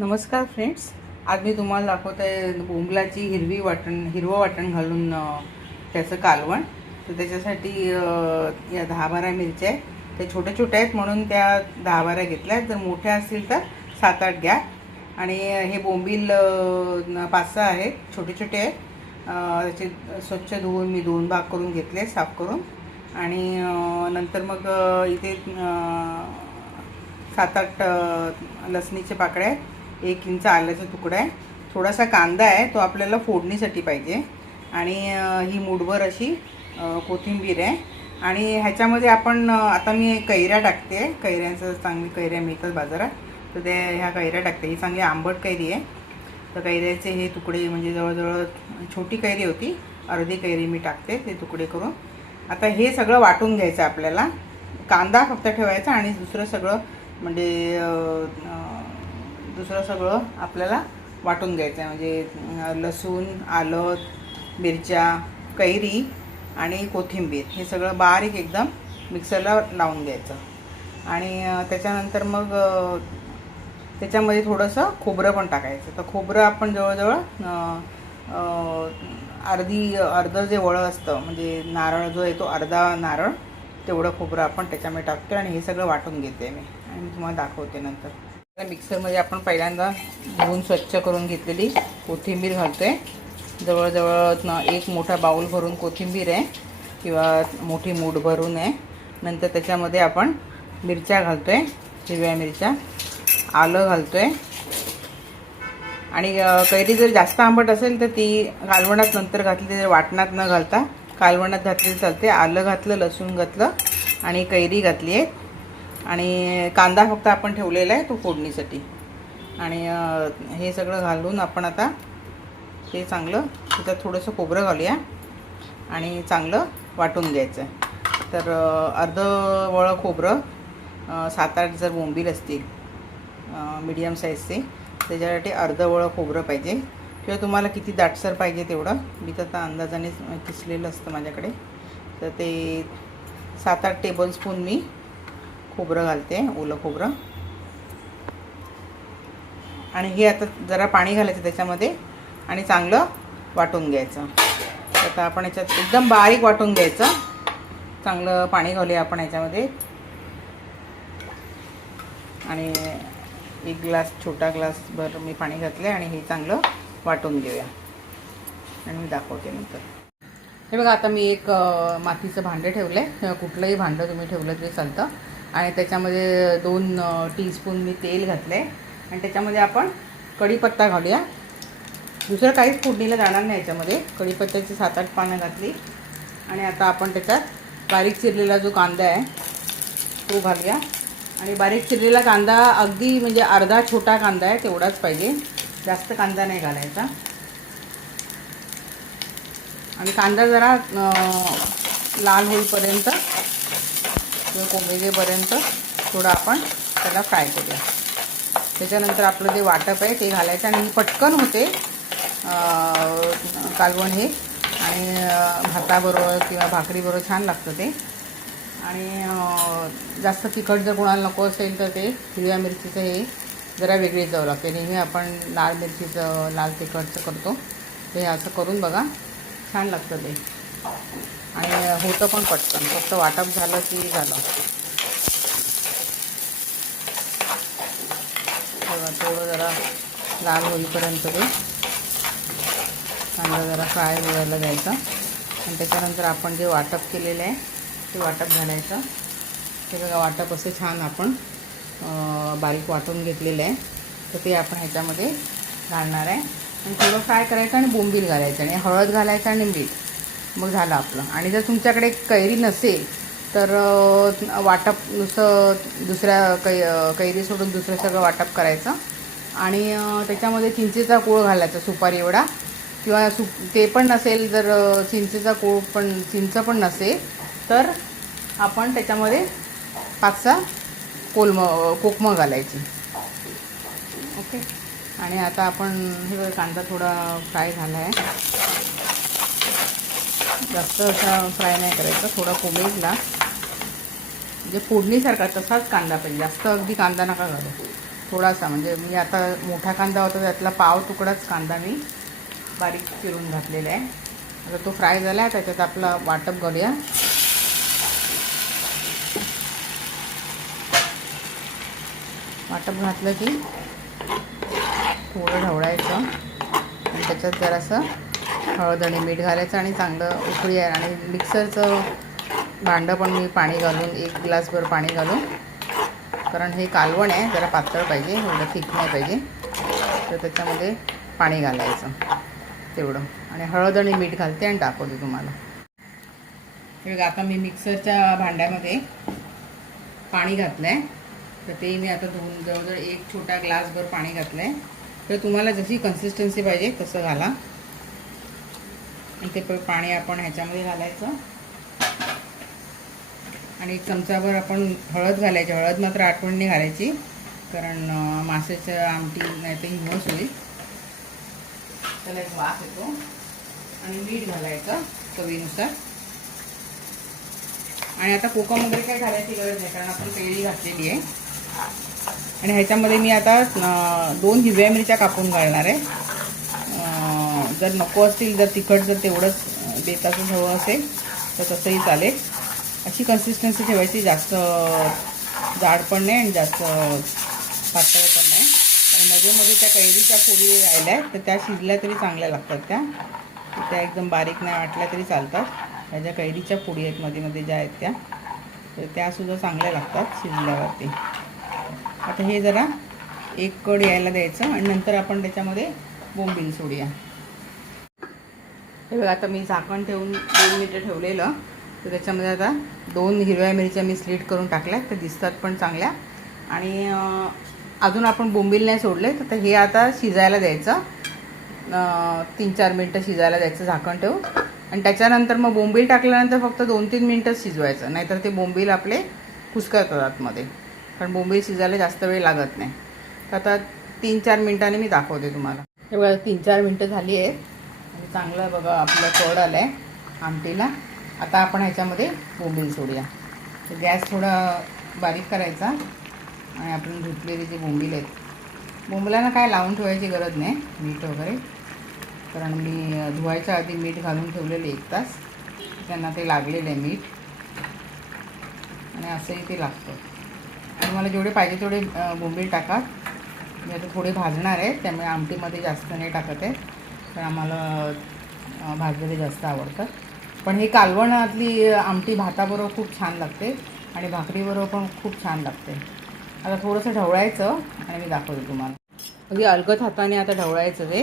नमस्कार फ्रेंड्स आज मी तुम्हाला दाखवत आहे बोंबलाची हिरवी वाटण हिरवं वाटण घालून त्याचं कालवण. तर त्याच्यासाठी या दहा बारा मिरच्या आहेत. त्या छोट्या छोट्या आहेत म्हणून त्या दहा बारा घेतल्या. जर मोठ्या असतील तर सात आठ घ्या. आणि हे बोंबील पाच सहा आहेत. छोटे छोटे आहेत त्याचे स्वच्छ धुवून मी दोन भाग करून घेतले साफ करून. आणि नंतर मग इथे सात आठ लसणीचे पाकळ्या आहेत. एक इंच आल्याचा तुकडा आहे. थोडासा कांदा आहे तो आपल्याला फोडणीसाठी पाहिजे. आणि ही मुठभर अशी कोथिंबीर आहे. आणि ह्याच्यामध्ये आपण आता मी कैऱ्या टाकते. कैऱ्यांचं चांगली कैऱ्या मिळतात बाजारात. तर त्या ह्या कैऱ्या टाकते. ही चांगली आंबट कैरी आहे. तर कैऱ्याचे हे तुकडे म्हणजे जवळजवळ छोटी कैरी होती. अर्धी कैरी मी टाकते ते तुकडे करून. आता हे सगळं वाटून घ्यायचं आपल्याला. कांदा फक्त ठेवायचा आणि दुसरं सगळं म्हणजे दुसरं सगळं आपल्याला वाटून घ्यायचं आहे म्हणजे लसूण आलं मिरच्या कैरी आणि कोथिंबीर हे सगळं बारीक एकदम मिक्सरला लावून घ्यायचं. आणि त्याच्यानंतर मग त्याच्यामध्ये थोडंसं खोबरं पण टाकायचं. तर खोबरं आपण जवळजवळ अर्धी अर्धं जे वळं असतं म्हणजे नारळ जो आहे तो अर्धा नारळ तेवढं खोबरं आपण त्याच्यामध्ये टाकतो आणि हे सगळं वाटून घेते मी. आणि मी तुम्हाला दाखवते नंतर. मिक्सरमध्ये आपण पहिल्यांदा धुवून स्वच्छ करून घेतलेली कोथिंबीर घालतोय. जवळजवळ न एक मोठा बाऊल भरून कोथिंबीर आहे किंवा मोठी मूठ भरून आहे. नंतर त्याच्यामध्ये आपण मिरच्या घालतोय हिरव्या मिरच्या आलं घालतोय. आणि कैरी जर जास्त आंबट असेल तर ती कालवणात नंतर घातली तर वाटणात न घालता कालवणात घातली चालते. आलं घातलं लसूण घातलं आणि कैरी घातली आहे. आणि कांदा फक्त आपण ठेवलेला आहे तो फोडणीसाठी. आणि हे सगळं घालून आपण आता ते चांगलं त्याच्यात थोडंसं खोबरं घालूया आणि चांगलं वाटून घ्यायचं. तर अर्ध वळं खोबरं सात आठ जर बोंबील असतील मीडियम साईजचे त्याच्यासाठी अर्ध वळं खोबरं पाहिजे. किंवा तुम्हाला किती दाटसर पाहिजे तेवढं. मी तर आता अंदाजाने किसलेलं असतं माझ्याकडे. तर ते सात आठ टेबलस्पून मी खोबरं घालते ओलं खोबरं. आणि हे आता जरा पाणी घालायचं त्याच्यामध्ये आणि चांगलं वाटून घ्यायचं. तर आता आपण याच्यात एकदम बारीक वाटून घ्यायचं. चांगलं पाणी घालूया आपण याच्यामध्ये. आणि एक ग्लास छोटा ग्लासभर मी पाणी घातलं आणि हे चांगलं वाटून घेऊया. आणि मी दाखवते नंतर. हे बघा आता मी एक मातीचं भांडं ठेवलं आहे कुठलंही भांडं तुम्ही ठेवलं तरी चालतं. आणि त्याच्यामध्ये दोन टीस्पून मी तेल घातलं. आहे आणि त्याच्यामध्ये आपण कढीपत्ता घालूया. दुसरं काहीच फोडणीला जाणार नाही याच्यामध्ये. कढीपत्त्याची सात आठ पानं घातली. आणि आता आपण त्याच्यात बारीक चिरलेला जो कांदा आहे तो घालूया. आणि बारीक चिरलेला कांदा अगदी म्हणजे अर्धा छोटा कांदा आहे तेवढाच पाहिजे. जास्त कांदा नाही घालायचा. आणि कांदा जरा लाल होईपर्यंत किंवा कोमेजेपर्यंत थोडं आपण त्याला फ्राय करूया. त्याच्यानंतर आपलं जे वाटप आहे ते घालायचं आणि पटकन होते कालवण हे. आणि भाताबरोबर किंवा भाकरीबरोबर छान लागतं ते. आणि जास्त तिखट जर कोणाला नको असेल तर ते हिरव्या मिरचीचं हे जरा वेगळी चव लागते. नेहमी आपण लाल मिरचीचं लाल तिखटचं करतो. ते असं करून बघा छान लागतं ते. आणि होतं पण पटकन. फक्त वाटप झालं की झालं. तेव्हा थोडं जरा लाल होईपर्यंत ते कांदा जरा फ्राय व्हायला द्यायचा. आणि त्याच्यानंतर आपण जे वाटप केलेलं आहे ते वाटप घालायचं. ते बघा वाटप असे छान आपण बारीक वाटून घेतलेलं आहे. तर ते आपण ह्याच्यामध्ये घालणार आहे. आणि थोडं फ्राय करायचं आणि बोंबील घालायचं आणि हळद घालायचं आणि मीठ. मग झालं आपलं. आणि जर तुमच्याकडे कैरी नसेल तर वाटप नुसतं दुसऱ्या कै कैरी सोडून दुसरं सगळं वाटप करायचं. आणि त्याच्यामध्ये चिंचेचा कोळ घालायचा सुपारी एवढा. किंवा सु ते पण नसेल जर चिंचेचा कोळ पण चिंच पण नसेल तर आपण त्याच्यामध्ये पाच सहा कोलम कोकमं घालायची. ओके? आणि आता आपण हे कांदा थोडा फ्राय झाला आहे जास्त असा फ्राय नाही करायचा थोडा कोमेजला म्हणजे फोडणीसारखा तसाच कांदा पाहिजे. जास्त अगदी कांदा नका घालू. थोडासा म्हणजे मी आता मोठा कांदा होता त्यातला पाव तुकडाच कांदा मी बारीक चिरून घातलेला आहे. आता तो फ्राय झाला आहे त्याच्यात आपला वाटप घालूया वाटप घातलं की थोडं ढवळायचं. आणि त्याच्यात जरासं हळद आणि मीठ घालायचं आणि चांगलं उकळी आहे. आणि मिक्सरचं भांडं पण मी पाणी घालून एक ग्लासभर पाणी घालून. कारण हे कालवण आहे जरा पातळ पाहिजे एवढं थिक नाही पाहिजे. तर त्याच्यामध्ये पाणी घालायचं तेवढं. आणि हळद आणि मीठ घालते आणि दाखवते तुम्हाला. हे बघा आता मी मिक्सरच्या भांड्यामध्ये पाणी घातलं आहे तर ते मी आता धुवून जवळजवळ एक छोटा ग्लासभर पाणी घातलं आहे तर तुम्हाला जशी कन्सिस्टन्सी पाहिजे तसं घाला. इथे पण पाणी आपण ह्याच्यामध्ये घालायचं. आणि चमचाभर आपण हळद घालायची. हळद मात्र आठवणीने घालायची कारण माशाचं आमटी नाही तर हिमस होईल. त्याला एक वास येतो. आणि मीठ घालायचं चवीनुसार. आणि आता कोकम वगैरे काही घालायची गरज नाही कारण आपण पेळी घातलेली आहे. आणि ह्याच्यामध्ये मी आता दोन हिरव्या मिरच्या कापून घालणार आहे. जर नको असतील जर तिखट जर तेवढंच बेताचं हवं असेल तर तसंही चालेल. अशी कन्सिस्टन्सी ठेवायची जास्त जाड पण नाही आणि जास्त पातळ पण नाही. आणि मध्ये मध्ये त्या कैरीच्या फोडी राहिल्या आहेत तर त्या शिजल्या तरी चांगल्या लागतात त्या. त्या एकदम बारीक नाही वाटल्या तरी चालतात. त्या ज्या कैरीच्या फोडी आहेत मध्ये मध्ये ज्या आहेत त्या तर त्यासुद्धा चांगल्या लागतात शिजल्यावरती. आता हे जरा एक कड यायला द्यायचं आणि नंतर आपण त्याच्यामध्ये बोंबील सोडूया. हे बघा आता मी झाकण ठेवून दोन मिनटं ठेवलेलं. तर त्याच्यामध्ये आता दोन हिरव्या मिरच्या मी स्लीट करून टाकल्या तर दिसतात पण चांगल्या. आणि अजून आपण बोंबील नाही सोडले तर हे आता शिजायला द्यायचं. तीन चार मिनटं शिजायला द्यायचं झाकण ठेवून. आणि त्याच्यानंतर मग बोंबील टाकल्यानंतर फक्त दोन तीन मिनटंच शिजवायचं नाहीतर ते बोंबील आपले कुसकरतात आतमध्ये. कारण बोंबील शिजायला जास्त वेळ लागत नाही. तर आता तीन चार मिनटांनी मी दाखवते तुम्हाला. हे बघा तीन चार मिनटं झाली आहेत. चांगलं बघा आपलं कड आलं आहे आमटीला. आता आपण ह्याच्यामध्ये बोंबील सोडूया तर गॅस थोडा बारीक करायचा आणि आपण धुतलेली जी बोंबील आहेत बोंबलांना काय लावून ठेवायची गरज नाही मीठ वगैरे. कारण मी धुवायच्या आधी मीठ घालून ठेवलेले एक तास. त्यांना ते लागलेलं आहे मीठ. आणि असंही ते लागतं. आणि मला जेवढे पाहिजे तेवढे बोंबील टाका. मी आता थोडे भाजणार आहे त्यामुळे आमटीमध्ये जास्त नाही टाकत आहे. तर आम्हाला भाजलेले जास्त आवडतात. पण हे कालवणातली आमटी भाताबरोबर खूप छान लागते आणि भाकरीबरोबर पण खूप छान लागते. आता थोडंसं ढवळायचं आणि मी दाखवते तुम्हाला. अगदी अलगत हाताने आता ढवळायचं ते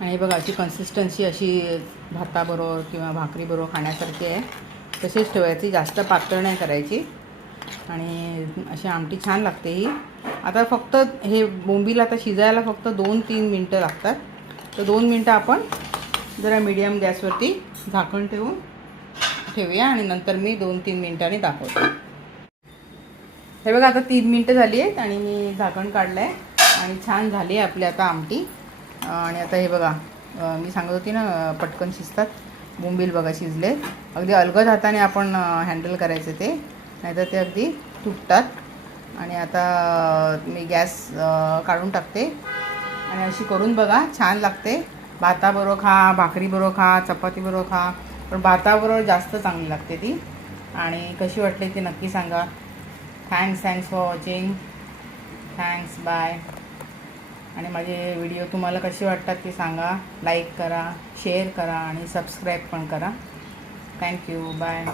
आणि बघा अशी कन्सिस्टन्सी अशी भाताबरोबर किंवा भाकरीबरोबर खाण्यासारखी आहे. तशीच ठेवायची जास्त पातळ नाही करायची. आणि अशी आमटी छान लागते ही. आता फक्त हे बोंबील आता शिजायला फक्त दोन तीन मिनटं लागतात. तर दोन मिनटं आपण जरा मीडियम गॅसवरती झाकण ठेवून ठेवूया आणि नंतर मी दोन तीन मिनटांनी दाखवते. हे बघा आता तीन मिनटं झाली आहेत आणि मी झाकण काढलं आहे आणि छान झाली आहे आपली आता आमटी. आणि आता हे बघा मी सांगत होती ना पटकन शिजतात. बोंबील बघा शिजले अगदी अलगद हाताने आपण हँडल करायचं ते. नाहीतर ते अगदी तुटतात. आणि आता मी गॅस काढून टाकते. आणि अशी करून बघा छान लागते. भाताबरोबर खा भाकरीबरोबर खा चपातीबरोबर खा पण भाताबरोबर जास्त चांगली लागते ती. आणि कशी वाटली ती नक्की सांगा. Thanks thanks for watching thanks bye आणि माझे व्हिडिओ तुम्हाला कसे वाटतात ते सांगा. लाईक करा शेअर करा आणि सबस्क्राईब पण करा. Thank you bye